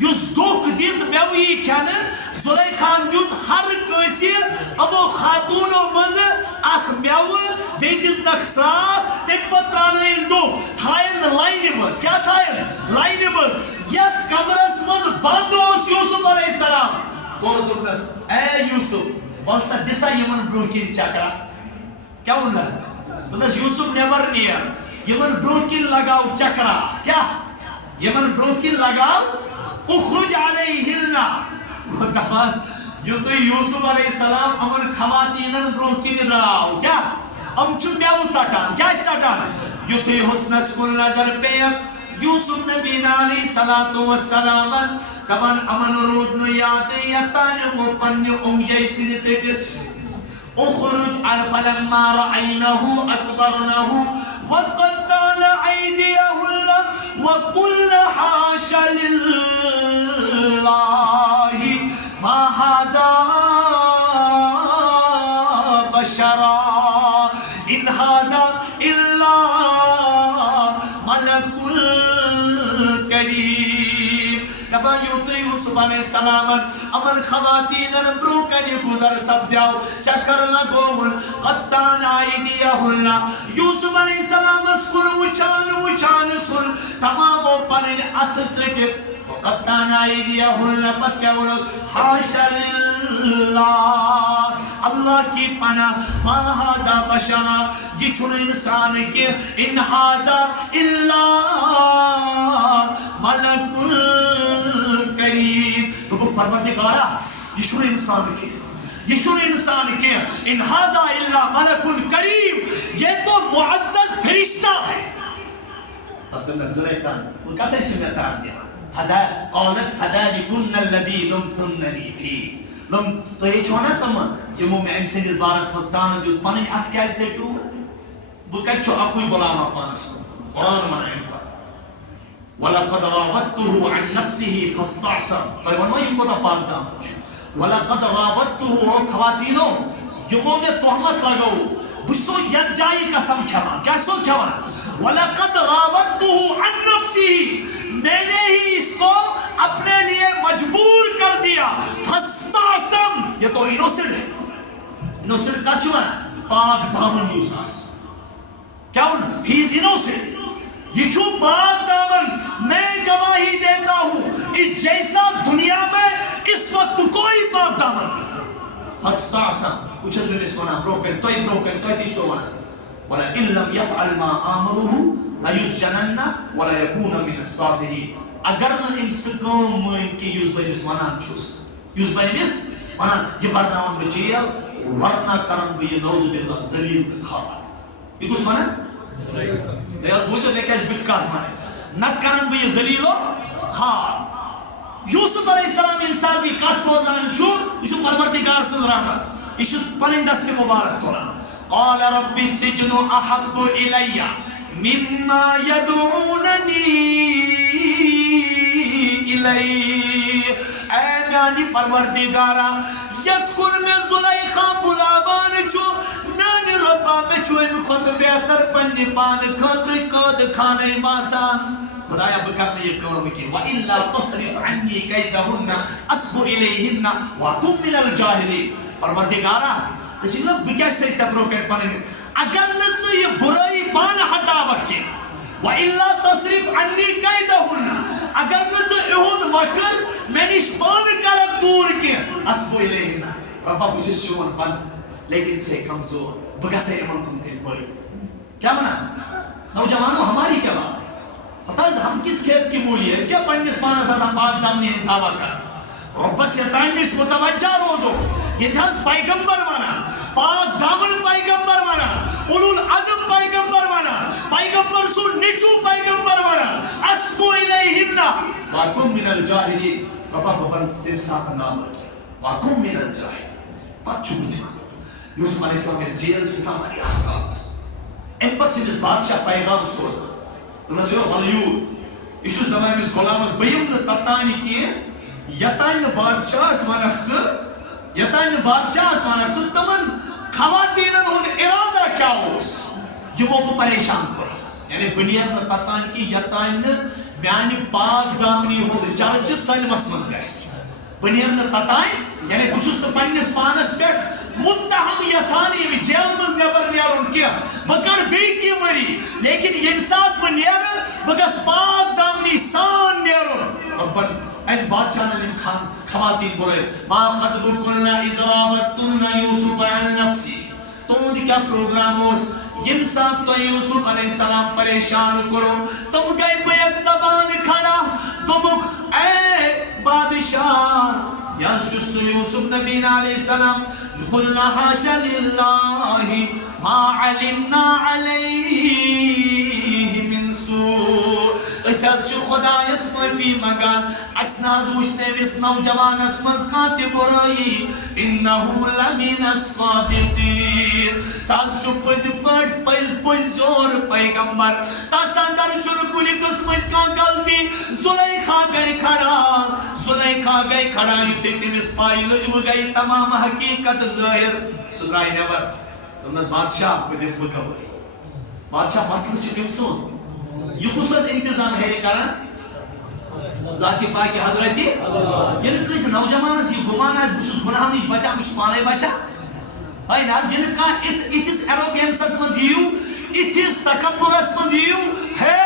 یُس ڈوٚکھ دِتھ مٮ۪وٕ یی کھٮ۪نہٕ زلیکھاہن دیُت ہر کٲنٛسہِ یِمو خاتوٗنو منٛزٕ اکھ مٮ۪وٕ بیٚیہِ دِژنکھ سرٛاگ تمہِ پتہٕ ترٛاونٲیِن ڈوٚکھ تھایَن نہٕ لاینہِ منٛز کیٛاہ تھایَن لاینہِ منٛز یتھ کمرس منٛز بنٛد اوس یوٗسُف علیہ السلام تورٕ دوٚپنس اے یوٗسُف وَل سا دِسا یِمن برٛونٛہہ کِنۍ چکرا کیٛاہ ووٚننس دوٚپنس یوٗسُف نٮ۪بر نیر یِمن برٛونٛہہ کِنۍ لگاو چکرا کیٛاہ یِمن برٛونٛہہ کِنۍ لگاو اخرج علیہن دپان یُتھُے یوٗسُف علیہ السلام یِمن خواتیٖنن برٛونٛہہ کِنۍ درٛاو کیٛاہ یِم چھِ مٮ۪وٕ ژٹان کیٛاہ چھِ ژٹان یُتھُے حُسنس کُن نظر پیٚیَکھ یوٗسُف نبیٖنا علیہ صلاتُ وسلامن دپان یِمن روٗد نہٕ یادٕے یوٚتانۍ یِمو پننہِ اوٚنگجے سۭتۍ ژٔٹِتھ اخرج فلما رأينه أكبرنه وقطعن أيديهن وقلن حاش لله ما هذا بشرا ان هذا الا ملک کریم. دپان یوتھ یوسف علیہ السلام امن خواتین برو کن گزر سپدیو چکر لگون قطان ایدیہن یوسف علیہ السلام کن وچان وچان سن تمامو پنن اتھ ژٹِتھ قطان ایدیہن پتہ کیا ونُکھ حاشا للہ اللہ کی پناہ ما ھذا بشرا یہ چھُنہ انسان کی ان ھذا الا ملک کریم. دوٚپُکھ پروردگارا یہ چھُنہ انسان کی یہ چھُنہ انسان کی ان ھذا الا ملک کریم یہ تو معزز فرشتہ ہے. وہ کتھے چھِ مےٚ تام دِوان قالت فذلكن الذي لمتنني فيه. تو یہ چھو نا تم یمو میں ام سندس بارس مز تان دیت پنن اتھ کیا ژٹو بہ کت چھو اکوئی بلاما پانس قرآن من ام پر ولقد راودته عن نفسه فاستعصم. تۄہہِ ونو یم کوتاہ پاک دامن چھُ. ولقد راودته خواتینو یمو میں تہمت لگو بہ چھُسو یتھ جایہِ قسم کھیوان کیا چھُسو کھیوان ولقد راودته عن نفسه میں نے ہی اس کو اپنے لیے مجبور کر دیا. فاستعصم یہ تو انوسنٹ ہے. انوسنٹ کا چھو ہے پاک دامن یوساس کیا ہی از انوسنٹ. یہ چھو پاک دامن. میں گواہی دیتا ہوں اس جیسا دنیا میں اس وقت کوئی پاک دامن نہیں. فاستعصم کچھ اس میں اس کو نا بروکن توی تیسو وانا وَلَئِن لَمْ يَفْعَلْ مَا آمَرُهُ لَيُسْجَنَنَّ وَلَا يَكُونَ مِنَ الصَّاغِرِينَ. اگر نہ ام سکام مٲنۍ کہ یُس بہٕ أمِس وَنان چھُس یُس بہٕ أمِس وَنان یہِ بَرناوَن بہٕ جیل ورنہ کرن بہٕ یہِ نعوذ باللہ ذلیل تہٕ خار. یہِ کُس وَنان مےٚ حظ بوٗزِو مےٚ کیٛازِ بٕتھِ کَتھ وَنان نتہٕ کرن بہٕ یہِ ذلیل و خار. یوسف علیہ السلام ییٚمہِ ساتہٕ یہِ کتھ بوزان چھُ یہِ چھُ پروردگار سٕنٛز رحمت. یہِ چھُ پنٕنۍ دستہِ مُبارک تُلان. قال رب السجن احب الی مما يدعونني الی. اے میانی پروردگارا یت کن میں زلیخا بلاوان چھو میانی ربا میں چھو ان خود بہتر پنی پان خطر قد کھانے باسان. خدایا بکرنے یہ کام کی وَإِلَّا تُصْرِفْ عَنِّي كَيْدَهُنَّ أَصْبُ إِلَيْهِنَّ وَأَكُن مِّنَ الْجَاهِلِينَ. پروردگارا ژٕ بہٕ ژےٚ برونٛہہ کَنہِ پنٕنۍ اگر نہٕ ژٕ یہِ بُرٲیی پانہٕ ہٹاوکھ کینٛہہ وَإِلَّا تَصْرِفْ عَنِّي كَيْدَهُنَّ اگر نہٕ ژٕ یِہُنٛد مکر مےٚ نِش پانہٕ کَرکھ دوٗر کینٛہہ أصْبُ إِلَيْهِنَّ رۄبا بہٕ چھُس چون بنٛدٕ لیکن سے کمزور بہٕ گژھے یِمن کُن تیٚلہِ بٔڑۍ. کیا وَنان نوجوانو ہماری کیا بات ہے پتہ ہم کس کھیت کی مولی ہے اس کیا پنس پانس آسان پاک دامنی ہند دعویٰ کر ربس یتانس متوجہ روزو یہ تھا پیغمبر وانا پاک دامن پیغمبر وانا اولو العظم پیغمبر وانا پیغمبر سو نچو پیغمبر وانا اسکو الیہن واکم من الجاہلین ربا ببن تین ساتھ نام واکم من الجاہلین پت چوب تھی یوسف علیہ السلام کے جیل جیسا ہماری آسکاس ان پت چیز بادشاہ پیغام سوزا تو میں سیو ولیو ایشوز دمائم اس غلامس بیم نہ تتانی کیے یتان بادشاہ ونکھ یتان بادشاہ ونکھ تمن خواتینن ہند ارادہ کیا ہوس یمو بہ پریشان کرہس یعنی بنیر نہ تتان کی یتان میانہ پاک دامنی ہند چرچ سلمس مز گژھِ بنیر نہ تتان یعنی بہ چھُس نہٕ پننس پانس پٮ۪ٹھ متہم یژھان یہِ جیل منٛز نٮ۪بر نیرُن کینٛہہ بہٕ کرٕ بیٚیہِ کینٛہہ ؤری لیکن ییٚمہِ ساتہٕ بہٕ نیرٕ بہٕ گژھٕ پاک دامنی سان نیرُن. ربن این بادشاہ نے خواتین بولے ما خطبکن اذ راودتن یوسف عن نفسی. تہنٛد کیا پروگرام اوس ییٚمہِ ساتہٕ تۄہہِ یوسف علیہ السلام پریشان کوٚروٕ تِم گٔے بیٚیَتھ زبان کھڑا دوٚپُکھ اے بادشاہ یا چھُس یوسف نبی علیہ السلام قلنا حاشا للہ ما علمنا علیہ من سوء. اس حظ چھِ خدایس معافی منگان اس نہ حظ وٕچھ نہٕ أمِس نوجوانس منٛز کانٛہہ تہِ بُرٲیی انہ لمن الصادقین. سُہ حظ چھُ پٔزۍ پٲٹھۍ پٔزۍزور پیغمبر تس اندر چھُنہٕ کُنہِ قٕسمٕچ کانٛہہ غلطی. زُلیخا گٔے کھڑا یُتھُے تٔمِس پاے لٔج وۄنۍ گٔے تمام حقیٖقت ظٲہِر سُہ درٛاے نٮ۪بر دمس بادشاہ بہ دم بہ گواہی بادشاہ مسئلہ چھ تم سن یہ کس انتظام ہے کران ذات پاک حضرت یل کس نوجوانس یہ گمان آس بس گناہ نش بچا بس پانے بچا ہے نا جن کا اتس ایروگینسس مز یو اتس تکبرس مز یو ہے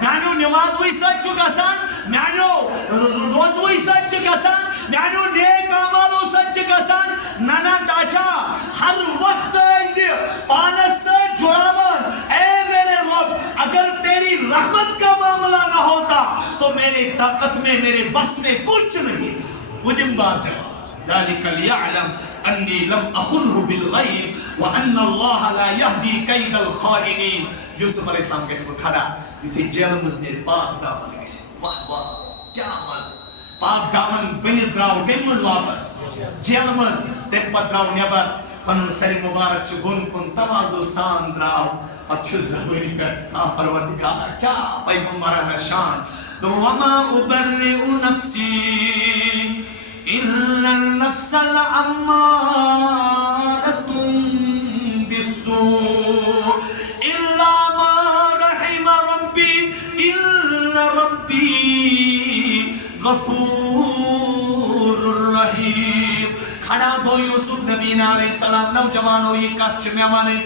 میانو نماز وی سچ گسان میانو روز وی سچ گسان میانو نیک اعمالو سچ گسان نانا ڈاٹا ہر وقت پانس سے جڑاون اے میرے رب اگر تیری رحمت کا معاملہ نہ ہوتا تو میری طاقت میں میرے بس میں کچھ نہیں تھا وہ دن بات جواب ذلك ليعلم أني لم أخنه بالغيب وأن الله لا يهدي كيد الخائنين یوسف علیہ السلام کیسے وہ کھڑا یہ تھی جیل مزنیر پاک دامن کیسے واہ واہ کیا مزہ پاک دامن بنیت دراؤ کن مز واپس جیل مز تین پت دراؤ نیبر پنن سری مبارک چو گن کن تمازو سان دراؤ اب چو زبری کر پروردگارا کیا پیغمبرانہ شان وما أبرئ نفسي إلا النفس لأمارة بالسوء إلا ما رحم ربي إن ربي غفور رحيم کھڑا گو یوسف نبی علیہ السلام نوجوانو یہ کچھ میوانے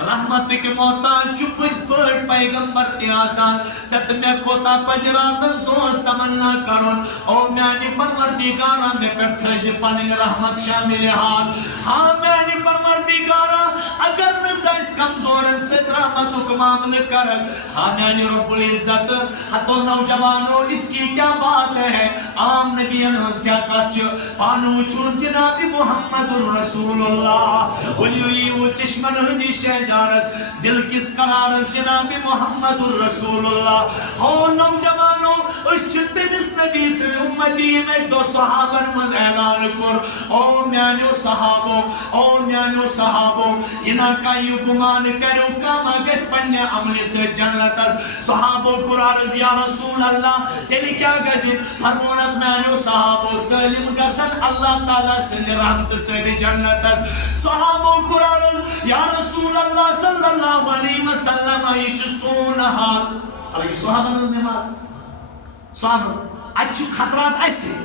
رحمت کے محتاج چپس بڑ پیغمبر تی آسان ست میں کوتا پجراتس دوست تمنا کرون او میانی پروردگارا میں پر تھرز پنن رحمت شامل حال ہاں میانی پروردگارا اگر نچائس کمزورن سے رحمت کو معامل کرد ہاں میانی رب العزت حتی نوجوانو اس کی کیا بات ہے عام نبی انہز کیا کچھ پانو چون جناب محمد رسول اللہ ولیوی چشمن ہدی شہجارس دل کس قرارس جناب محمد رسول اللہ ہو نوجوانو اس چھتے مس نبی سے امتی میں دو صحابن مز اعلان کر او میانیو صحابو انہا کا یو گمان کرو کاما گس پنیا عمل سے جنتس صحابو قرارز یا رسول اللہ تیلی کیا گزن فرمونت میانیو صحابو سلم گسن اللہ تعالیٰ سے رحمت سے جنتس صحابو قرارز یا رسول اللہ صلی اللہ علیہ وسلم ایچ سون حال حالانکہ صحابہ نماز صحابہ اچھو خطرات ایسے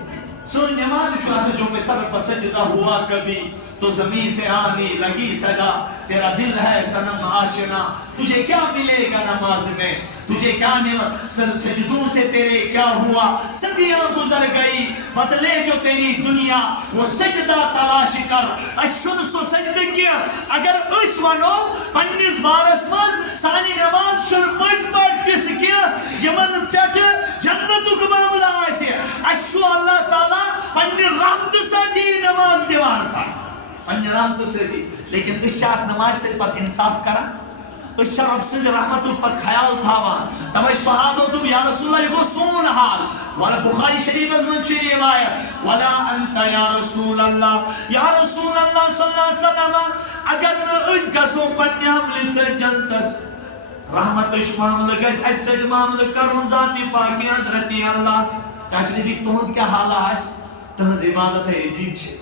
سون نماز جو ایسا جو میں سر پر سجدہ ہوا کبھی تو زمین سے آنے لگی صدا تیرا دل ہے سنم آشنا تجھے کیا ملے گا نماز میں تجھے کیا نعمت سجدوں سے تیرے کیا ہوا صدیاں گزر گئی بدلے جو تیری دنیا وہ سجدہ تلاش کر اشد سو سجدہ کیا اگر اس ونو پنیز بارس من سانی نماز شر پنج پاٹ کس کیا یمن پیٹ جنت کو معاملہ آئیسے اشو اللہ تعالیٰ پنی رحمت سے دی نماز دیوان پا پنی رحمت سے دی لیکن اس شاعت نماز سے پر انصاف کرا اس شاعت رب سے رحمت پر خیال تھاوا تمہیں صحابہ تم یا رسول اللہ یہ سون حال والا بخاری شریف از من چی روایت ولا انت یا رسول اللہ صلی اللہ علیہ وسلم اگر نہ اس گسوں پنی عمل سے جنتس رحمت اچھ معاملہ گیس ایسے معاملہ کرن ذاتی پاکی حضرتی اللہ کہتے بھی تہند کیا حالہ آس تہنز عبادت ہے عجیب چھے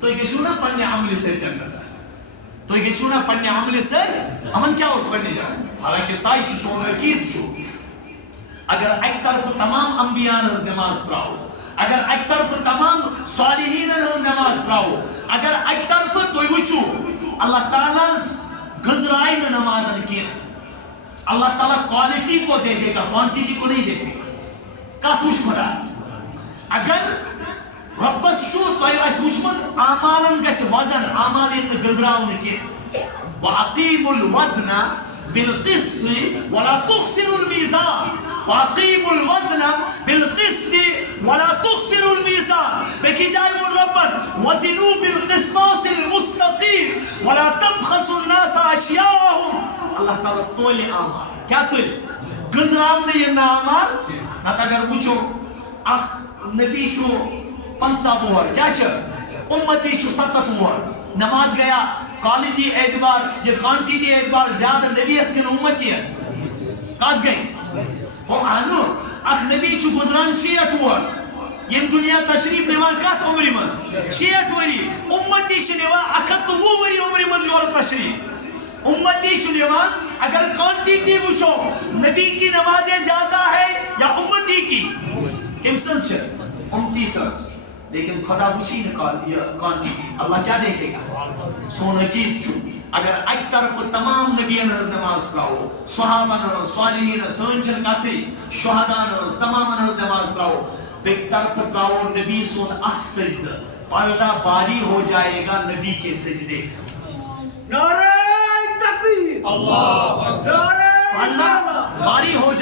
تو یہ سونا پنی عمل سے جنت اس تو یہ سونا پنی عمل سے امن کیا اس بنی جائے حالانکہ تائی چو سون رکید چو اگر ایک طرف تمام انبیاء نز نماز پڑھاؤ اگر ایک طرف تمام صالحین نز نماز پڑھاؤ اگر ایک طرف تو وچو اللہ تعالیٰ گزرائی میں نماز کیا اللہ تعالیٰ کوالٹی کو دیکھے گا کوانٹیٹی کو نہیں دیکھے گا کاتوش کھڑا اگر ربس شو تو اس وچمت اعمالن گس وزن اعمالن گزراون کی واقیم الوزن بالقسط ولا تخسر الميزان واقیم الوزن بالقسط ولا تخسر الميزان بکی جائے ربن وزنوا بالقسطاس المستقيم ولا تبخسوا الناس اشياءهم اللہ تعالی تولی اعمال کیا تولی گزراون یہ اعمال نہ اگر وچو اخ نبی چو 50 وہر کیا چھ امتی چو 70 وہر نماز گیا کوالٹی اعتبار یہ کوانٹیٹی اعتبار زیادہ نبی اس کے امتی اس کاس گئی وہ آنو اخ نبی چو گزران 60 وہر یہ دنیا تشریف نیوان کات عمری مز 60 وری امتی چھ نیوان 120 وری عمری مز یور تشریف امتی شلیمان اگر کوانٹیٹی وچھو نبی کی نمازیں زیادہ ہے یا امتی کی؟ کم سنس امتی سنس لیکن خدا وچھی کوانٹیٹی اللہ کیا دیکھے گا سون عقید چھو اگر ایک طرف تمام نبیان ہز نماز پڑھو صحابان ہز صالحین سنچن کاتھی شہدان ہز تمام ہز نماز پڑھو بیک طرف پڑھو نبی سون اخ سجدہ پردہ باری ہو جائے گا نبی کے سجدے نعرہ تکبیر، اللہ نعرہ پردہ باری ہو